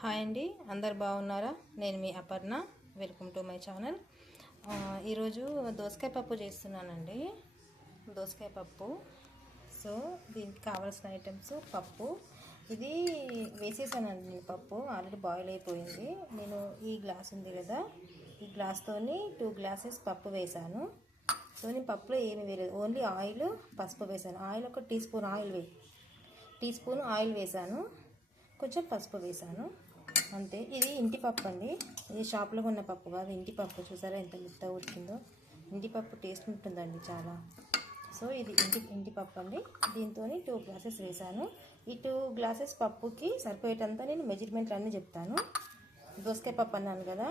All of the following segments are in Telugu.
హాయ్ అండి, అందరు బాగున్నారా? నేను మీ Aparna. Welcome to my channel. ఈరోజు దోసకాయ పప్పు చేస్తున్నానండి. దోసకాయ పప్పు. సో దీనికి కావాల్సిన ఐటమ్స్: పప్పు. ఇది వేసేసానండి. పప్పు ఆల్రెడీ బాయిల్ అయిపోయింది. నేను ఈ గ్లాస్ ఉంది కదా, ఈ గ్లాస్తోని 2 గ్లాసెస్ పప్పు వేసాను. సో నేను పప్పులో ఏమి వేయలేదు, ఓన్లీ ఆయిల్, పసుపు వేసాను. ఆయిల్ ఒక టీ స్పూన్ ఆయిల్ వేసాను, కొంచెం పసుపు వేసాను, అంతే. ఇది ఇంటి పప్పు అండి. ఇది షాప్లో కొన్న పప్పు కాదు, ఇంటి పప్పు. చూసారా ఎంత మెత్తగా ఉడికిందో? ఇంటి పప్పు టేస్ట్ ఉంటుందండి చాలా. సో ఇది ఇంటి పప్పు అండి. దీంతో 2 గ్లాసెస్ వేసాను. ఈ 2 గ్లాసెస్ పప్పుకి సరిపోయేటంతా నేను మెజర్మెంట్లు అన్నీ చెప్తాను. దోసకాయ పప్పు అన్నాను కదా,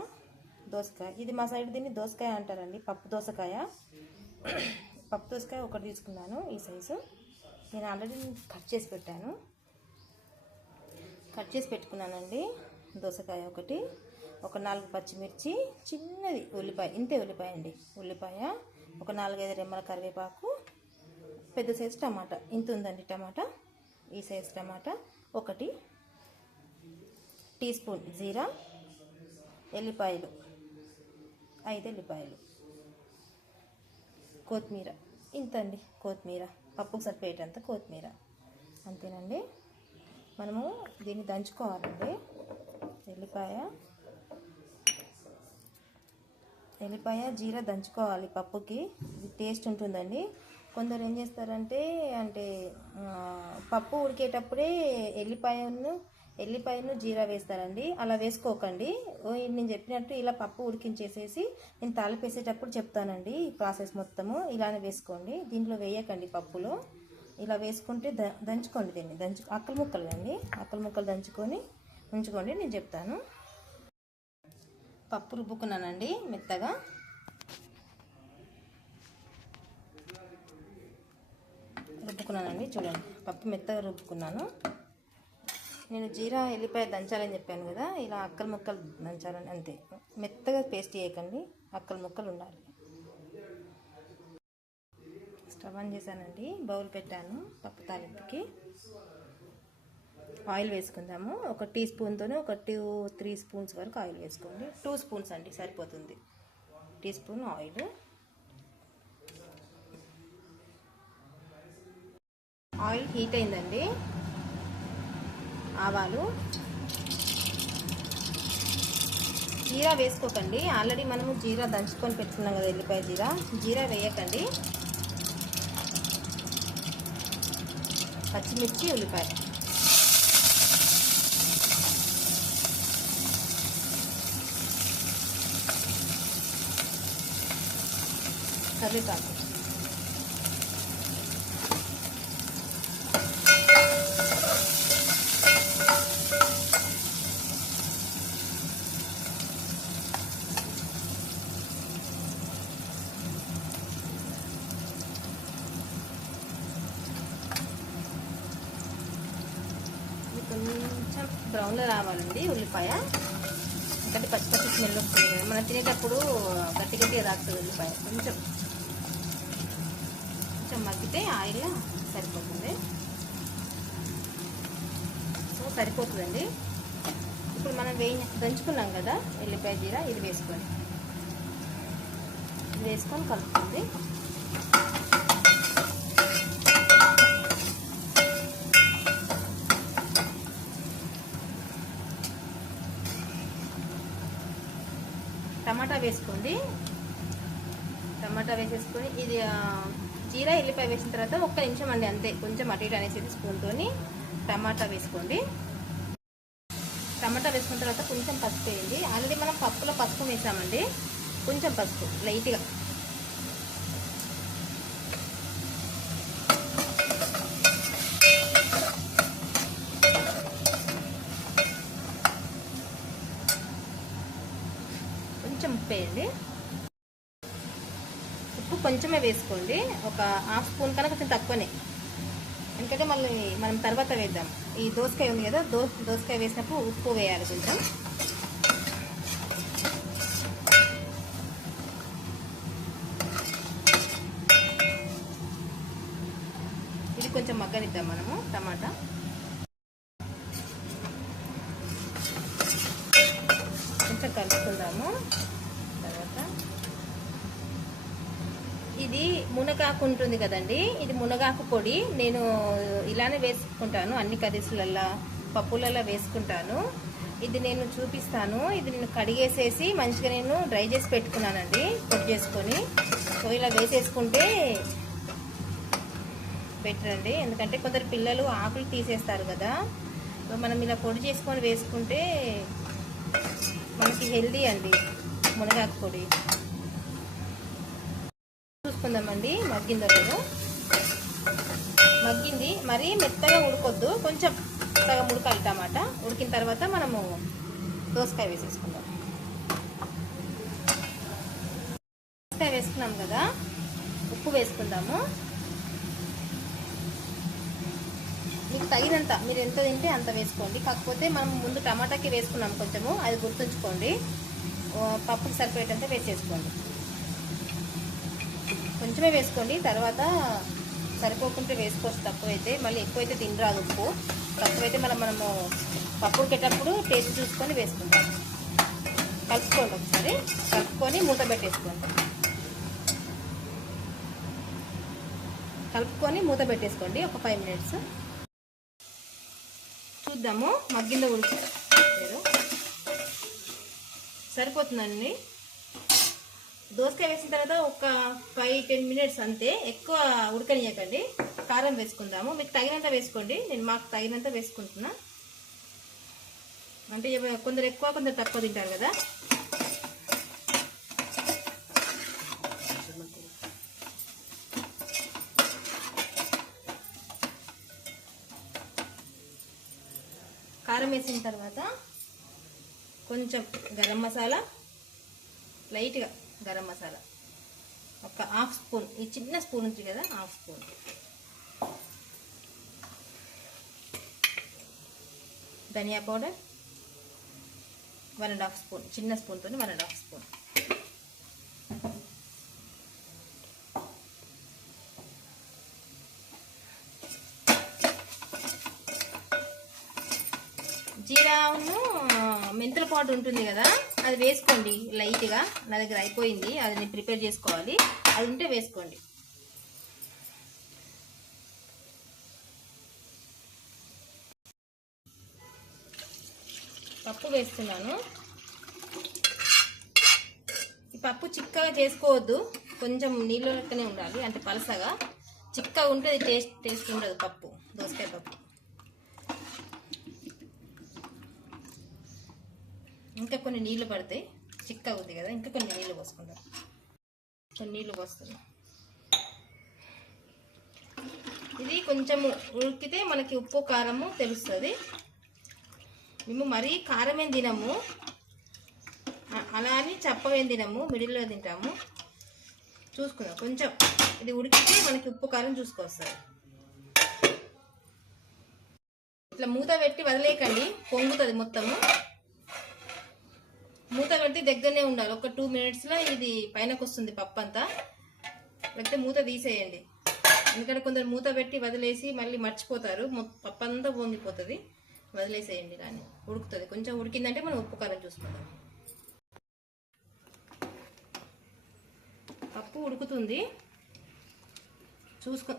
దోసకాయ. ఇది మా సైడ్ దీన్ని దోసకాయ అంటారండి, పప్పు దోసకాయ. పప్పు దోసకాయ ఒకటి తీసుకున్నాను, ఈ సైజు. నేను ఆల్రెడీ కట్ చేసి పెట్టుకున్నానండి. దోసకాయ ఒకటి, ఒక 4 పచ్చిమిర్చి, చిన్నది ఉల్లిపాయ, ఇంతే ఉల్లిపాయ అండి. ఉల్లిపాయ, ఒక 4-5 రెమ్మల కరివేపాకు, పెద్ద సైజు టమాటా, ఇంత ఉందండి టమాటా. ఈ సైజు టమాటా ఒకటి, టీ స్పూన్ జీరా, ఎల్లిపాయలు 5 ఎల్లిపాయలు, కొత్తిమీర ఇంత అండి. కొత్తిమీర పప్పుకు సరిపోయేటంత కొత్తిమీర, అంతేనండి. మనము దీన్ని దంచుకోవాలండి. ఎల్లిపాయ జీరా దంచుకోవాలి పప్పుకి. ఇది టేస్ట్ ఉంటుందండి. కొందరు ఏం చేస్తారంటే పప్పు ఉడికేటప్పుడే ఎల్లిపాయను జీరా వేస్తారండి. అలా వేసుకోకండి. నేను చెప్పినట్టు ఇలా పప్పు ఉడికించేసేసి నేను తాలిపేసేటప్పుడు చెప్తానండి. ఈ ప్రాసెస్ మొత్తము ఇలానే వేసుకోండి. దీంట్లో వేయకండి పప్పులో. ఇలా వేసుకుంటే దంచుకోండి. దీన్ని అక్కలు ముక్కలు దంచుకొని ఉంచుకోండి. నేను చెప్తాను. పప్పు రుబ్బుకున్నానండి మెత్తగా. చూడండి, పప్పు మెత్తగా రుబ్బుకున్నాను. నేను జీరా ఎల్లిపాయ దంచాలని చెప్పాను కదా, ఇలా అక్కలు ముక్కలు దంచాలని, అంతే. మెత్తగా పేస్ట్ చేయకండి, అక్కలు ముక్కలు ఉండాలి. స్టవ్ ఆన్ చేశానండి, బౌల్ పెట్టాను. పప్పు తాలింపుకి ఆయిల్ వేసుకుందాము. ఒక టీ స్పూన్తోనే ఒక 2-3 స్పూన్స్ వరకు ఆయిల్ వేసుకోండి. 2 స్పూన్స్ అండి సరిపోతుంది. Teaspoon oil. Oil heat అయిందండి. ఆవాలు, జీరా వేసుకోకండి. ఆల్రెడీ మనము జీరా దంచుకొని పెట్టుకున్నాం కదా, ఎల్లిపాయ జీరా వేయకండి. పచ్చిమిర్చి, ఉల్లిపాయ, కరివేపాకు, కొంచెం బ్రౌన్లో రావాలండి ఉల్లిపాయ. ఎందుకంటే పచ్చి స్మెల్ వస్తుంది కదా, మనం తినేటప్పుడు గట్టిగా తాకుతుంది ఉల్లిపాయ. కొంచెం మగ్గితే ఆయిల్ సరిపోతుంది. సో సరిపోతుందండి. ఇప్పుడు మనం దంచుకున్నాం కదా ఎల్లిపాయ జీరా, ఇది వేసుకొని కలుపుతుంది. టమాటా వేసేసుకొని ఇది జీరా ఎల్లిపాయ వేసిన తర్వాత 1 నిమిషం అండి, అంతే. కొంచెం అటు ఇటు అనేసి స్పూన్తో టమాటా వేసుకోండి. టమాటా వేసుకున్న తర్వాత కొంచెం పసుపు వేయండి. ఆల్రెడీ మనం పప్పులో పసుపు వేసామండి. కొంచెం పసుపు లైట్గా. కొంచెం ఉప్పు వేయండి. ఉప్పు కొంచెమే వేసుకోండి, ఒక 1/2 స్పూన్ కన్నా కొంచెం తక్కువనే. ఎందుకంటే మళ్ళీ మనం తర్వాత వేద్దాం. ఈ దోసకాయ ఉంది కదా, దోసకాయ వేసినప్పుడు ఉప్పు వేయాలి కొంచెం. ఇది కొంచెం మగ్గనిద్దాం మనము. టమాటా కలుపుకుందాము. తర్వాత ఇది మునగాకు ఉంటుంది కదండి, ఇది మునగాకు పొడి. నేను ఇలానే వేసుకుంటాను, అన్ని కర్రీస్లల్లో పప్పులలో వేసుకుంటాను. ఇది నేను చూపిస్తాను. ఇది నేను కడిగేసేసి మంచిగా నేను డ్రై చేసి పెట్టుకున్నానండి, పొడి చేసుకొని. సో ఇలా వేసేసుకుంటే బెటర్ అండి, ఎందుకంటే కొందరు పిల్లలు ఆకులు తీసేస్తారు కదా. సో మనం ఇలా పొడి చేసుకొని వేసుకుంటే మనకి హెల్దీ అండి మునగాకు పొడి. చూసుకుందామండి మగ్గిందో లేదో. మగ్గింది, మరీ మెత్తగా ఉడకొద్దు, కొంచెం సగం ఉడకాలి టమాటా. ఉడికిన తర్వాత మనము దోసకాయ వేసేసుకుందాం. దోసకాయ వేసుకున్నాం కదా, ఉప్పు వేసుకుందాము. మీకు తగినంత, మీరు ఎంత తింటే అంత వేసుకోండి. కాకపోతే మనం ముందు టమాటాకి వేసుకున్నాం కొంచెము, అది గుర్తుంచుకోండి. పప్పుకి సరిపోయేటంత వేసేసుకోండి, కొంచెమే వేసుకోండి. తర్వాత సరిపోకుంటే వేసుకోవచ్చు, తక్కువైతే. మళ్ళీ ఎక్కువైతే తినరాదు ఉప్పు. తక్కువైతే మనము పప్పు ఉడికేటప్పుడు టేస్ట్ చూసుకొని వేసుకుంటాం. కలుపుకోండి, ఒకసారి కలుపుకొని మూత పెట్టేసుకోండి. కలుపుకొని మూత పెట్టేసుకోండి ఒక 5 మినిట్స్. చూద్దాము మగ్గిందో ఉడికిందో. సరిపోతుందండి. దోసకాయ వేసిన తర్వాత ఒక 5-10 మినిట్స్ అంతే, ఎక్కువ ఉడకనియకండి. కారం వేసుకుందాము, మీకు తగినంత వేసుకోండి. నేను మాకు తగినంత వేసుకుంటున్నా. అంటే కొందరు ఎక్కువ కొందరు తక్కువ తింటారు కదా. కారం వేసిన తర్వాత కొంచెం గరం మసాలా, లైట్గా గరం మసాలా ఒక 1/2 స్పూన్, ఈ చిన్న స్పూన్ ఉంటుంది కదా 1/2 స్పూన్. ధనియా పౌడర్ 1.5 స్పూన్, చిన్న స్పూన్తో 1.5 స్పూన్. జీరాను మెంతుల పౌడర్ ఉంటుంది కదా, అది వేసుకోండి లైట్గా. నా దగ్గర అయిపోయింది, అది నేను ప్రిపేర్ చేసుకోవాలి. అది ఉంటే వేసుకోండి. పప్పు వేస్తున్నాను. ఈ పప్పు చిక్కగా చేసుకోవద్దు, కొంచెం నీళ్ళు లెక్కనే ఉండాలి, అంటే పలసగా. చిక్కగా ఉంటే అది టేస్ట్ ఉండదు పప్పు, దోసకాయ పప్పు. ఇంకా కొన్ని నీళ్ళు పడతాయి, చిక్కగా ఉంది కదా, ఇంకా కొన్ని నీళ్ళు పోసుకుందాం. కొన్ని నీళ్ళు పోస్తున్నాం. ఇది కొంచెం ఉడికితే మనకి ఉప్పు కారము తెలుస్తుంది. మేము మరీ కారమేం తినము, అలా అని చప్పవేం తినము, మిడిల్లో తింటాము. చూసుకుందాం, కొంచెం ఇది ఉడికితే మనకి ఉప్పు కారం చూసుకొస్తుంది. ఇట్లా మూత పెట్టి వదిలేయకండి, పొంగుతుంది మొత్తము. మూత పెడితే దగ్గరనే ఉండాలి. ఒక 2 మినిట్స్లో ఇది పైనకు వస్తుంది పప్పు అంతా. లేకపోతే మూత తీసేయండి, ఎందుకంటే కొందరు మూత పెట్టి వదిలేసి మళ్ళీ మర్చిపోతారు, పప్పు అంతా పొంగిపోతుంది. వదిలేసేయండి, కానీ ఉడుకుతుంది. కొంచెం ఉడికిందంటే మనం ఉప్పు కారం చూసుకుందాం. పప్పు ఉడుకుతుంది,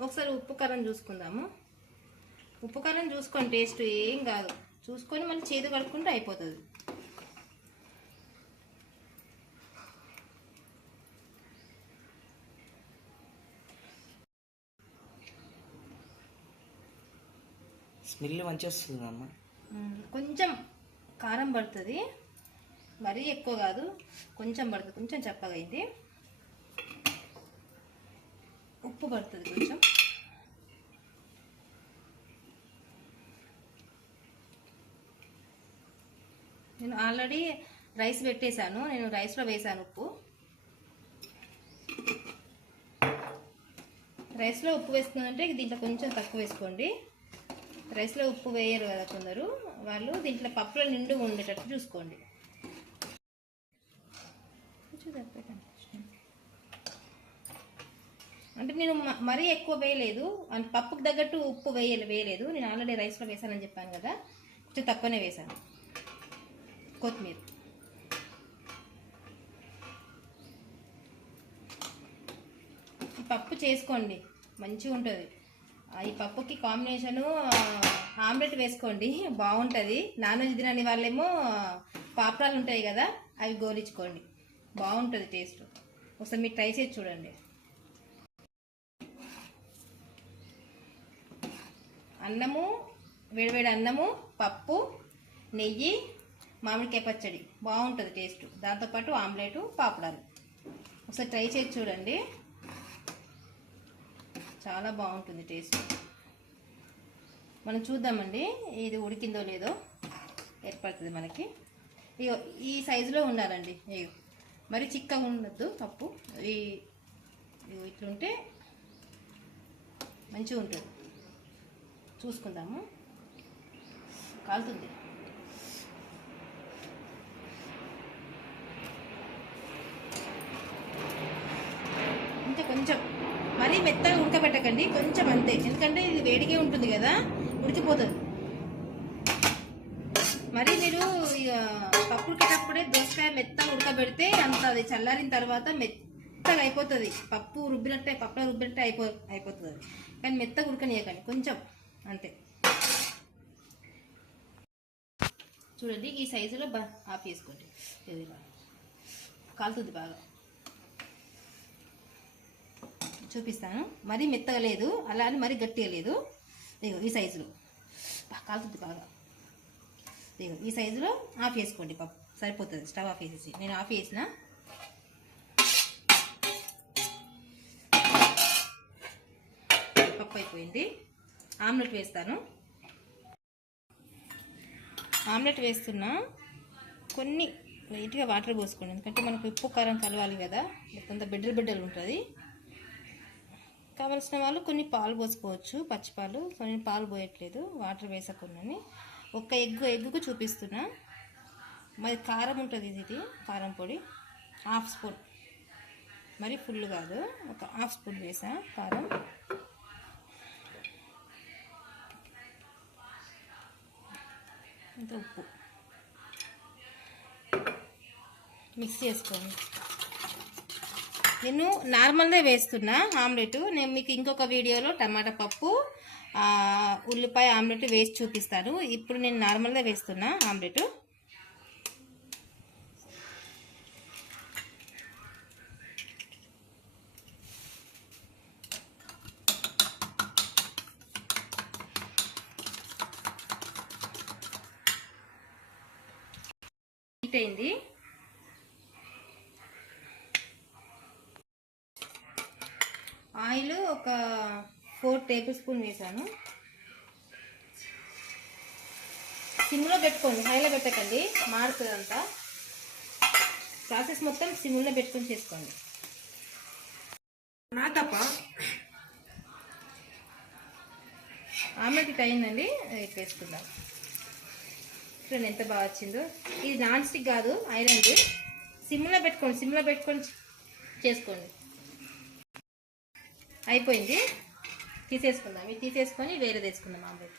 ఒకసారి ఉప్పు కారం చూసుకుందాము. ఉప్పు కారం చూసుకోండి, టేస్ట్ ఏం కాదు. చూసుకొని మళ్ళీ చేదు కడుక్కుంటే అయిపోతుంది. స్మెల్ మంచిగా వస్తుంది అమ్మ. కొంచెం కారం పడుతుంది, మరీ ఎక్కువ కాదు, కొంచెం పడుతుంది. కొంచెం చప్పగా అయింది. ఉప్పు పడుతుంది కొంచెం. నేను ఆల్రెడీ రైస్ పెట్టేశాను, నేను రైస్లో వేసాను ఉప్పు. రైస్లో ఉప్పు వేసుకుందంటే దీంట్లో కొంచెం తక్కువ వేసుకోండి. రైస్లో ఉప్పు వేయరు కదా కొందరు, వాళ్ళు దీంట్లో పప్పులో నిండు ఉండేటట్టు చూసుకోండి. అంటే నేను మరీ ఎక్కువ వేయలేదు, అంటే పప్పుకు తగ్గట్టు ఉప్పు వేయలేదు. నేను ఆల్రెడీ రైస్లో వేసానని చెప్పాను కదా, కొంచెం తక్కువనే వేసాను. కొత్తిమీర పప్పు చేసుకోండి, మంచిగా ఉంటుంది. ఈ పప్పుకి కాంబినేషను ఆమ్లెట్ వేసుకోండి, బాగుంటుంది. నాన్ వెజ్ తినని వాళ్ళేమో పాపడాలు ఉంటాయి కదా, అవి గోలించుకోండి, బాగుంటుంది టేస్ట్. ఒకసారి మీరు ట్రై చేసి చూడండి. అన్నము, వేడివేడి అన్నము, పప్పు, నెయ్యి, మామిడికాయ పచ్చడి, బాగుంటుంది టేస్ట్. దాంతోపాటు ఆమ్లెట్, పాపడాలు. ఒకసారి ట్రై చేసి చూడండి, చాలా బాగుంటుంది టేస్ట్. మనం చూద్దామండి ఇది ఉడికిందో లేదో, ఏర్పడుతుంది మనకి. ఇగో ఈ సైజులో ఉండాలండి. ఇగో మరి చిక్కగా ఉండద్దు పప్పు, ఇట్లుంటే మంచిగా ఉంటుంది. చూసుకుందాము, కాలుతుంది. ఇంకా కొంచెం మరీ మెత్తగా ఉడకబెట్టకండి, కొంచెం అంతే, ఎందుకంటే ఇది వేడిగా ఉంటుంది కదా, ఉడికిపోతుంది. మరి మీరు ఇక పప్పు ఉడికేటప్పుడే దోసకాయ మెత్తగా ఉడకబెడితే అంత అది చల్లారిన తర్వాత మెత్తగా అయిపోతుంది. పప్పు రుబ్బినట్టే, పప్పులో రుబ్బినట్టే అయిపోతుంది. కానీ మెత్తగా ఉడకనియకండి, కొంచెం అంతే. చూడండి ఈ సైజులో ఆఫ్ చేసుకోండి. కాలుతుంది బాగా, చూపిస్తాను. మరీ మెత్తగా లేదు, అలా అని మరీ గట్టిగా లేదు. ఇగో ఈ సైజులో కాలుతుంది బాగా. ఇగో ఈ సైజులో ఆఫ్ చేసుకోండి పప్పు, సరిపోతుంది. స్టవ్ ఆఫ్ చేసేసి నేను ఆఫ్ చేసిన. పప్పు అయిపోయింది. ఆమ్లెట్ వేస్తాను. ఆమ్లెట్ వేస్తున్నా, కొన్ని లైట్గా వాటర్ పోసుకోండి, ఎందుకంటే మనకు ఉప్పు కారం కలవాలి కదా, మొత్తం బిడ్డలు బిడ్డలు ఉంటుంది. కావలసిన వాళ్ళు కొన్ని పాలు పోసుకోవచ్చు, పచ్చిపాలు. సో నేను పాలు పోయట్లేదు, వాటర్ వేసుకున్నాను. ఒక ఎగ్గుకు చూపిస్తున్నా. మరి కారం ఉంటుంది, ఇది కారం పొడి హాఫ్ స్పూన్, మరి ఫుల్ కాదు, ఒక హాఫ్ స్పూన్ వేసా కారం. ఇంత ఉప్పు మిక్స్ చేసుకోండి. నేను నార్మల్గా వేస్తున్నా ఆమ్లెట్. నేను మీకు ఇంకొక వీడియోలో టమాటా పప్పు, ఉల్లిపాయ ఆమ్లెట్ వేసి చూపిస్తాను. ఇప్పుడు నేను నార్మల్గా వేస్తున్నా ఆమ్లెట్. హీట్ అయింది. ఆయిల్ ఒక 4 టేబుల్ స్పూన్ వేసాను. సిమ్లో పెట్టుకోండి, హైలో పెట్టకండి, మారుతుంది అంతా. ప్రాసెస్ మొత్తం సిమ్లో పెట్టుకొని చేసుకోండి. నా తప్ప ఆమ్లెట్ అయిందండి, వేసుకుందాం. చూడండి ఎంత బాగా వచ్చిందో. ఇది నాన్ స్టిక్ కాదు, ఐరన్ది. సిమ్లో పెట్టుకొని చేసుకోండి. అయిపోయింది, తీసేసుకుందాం. ఇది తీసేసుకొని వేరే తీసుకుందాం ఆమ్లెట్.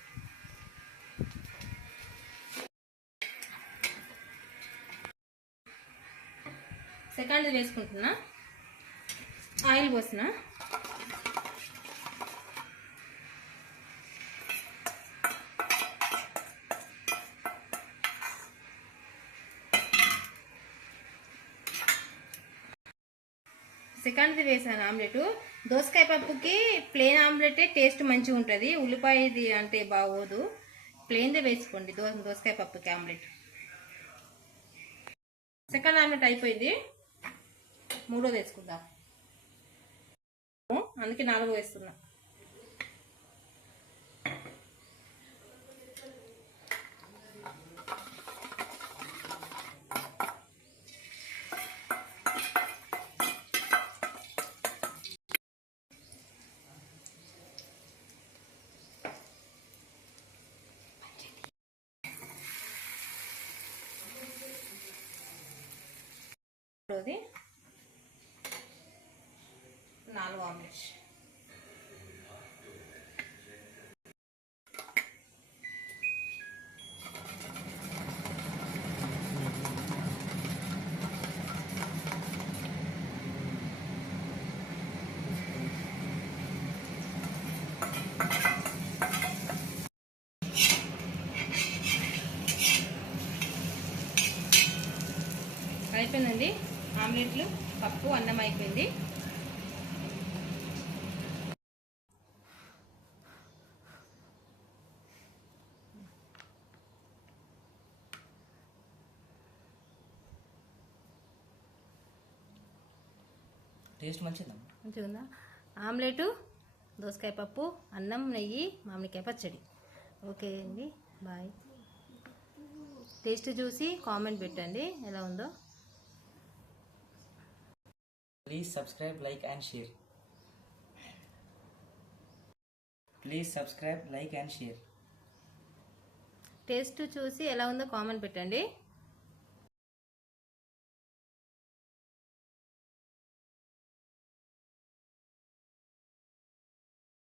సెకండ్ వేసుకుంటున్నా. ఆయిల్ పోసిన. సెకండ్ది వేసాను ఆమ్లెట్. దోసకాయ పప్పుకి ప్లెయిన్ ఆమ్లెటే టేస్ట్ మంచిగా ఉంటుంది, ఉల్లిపాయది అంటే బాగోదు. ప్లెయిన్దే వేసుకోండి దోసకాయ పప్పుకి ఆమ్లెట్. సెకండ్ ఆమ్లెట్ అయిపోయింది, మూడోది వేసుకుందాం. అందుకే 4 వేస్తున్నా. మూడోది 4 ఆమ్లెట్. అయిపోయిందండి. ఆమ్లెట్లు, పప్పు, అన్నం అయిపోయింది. టేస్ట్ మంచిదమ్మా. మంచిగా ఉందా? ఆమ్లెటు, దోసకాయ పప్పు, అన్నం, నెయ్యి, మామిడికాయ పచ్చడి. ఓకే అండి, బాయ్. టేస్ట్ చూసి కామెంట్ పెట్టండి ఎలా ఉందో. Please subscribe, like and share. Please subscribe, like and share. Taste చూసి ఎలా ఉందో కామెంట్ పెట్టండి.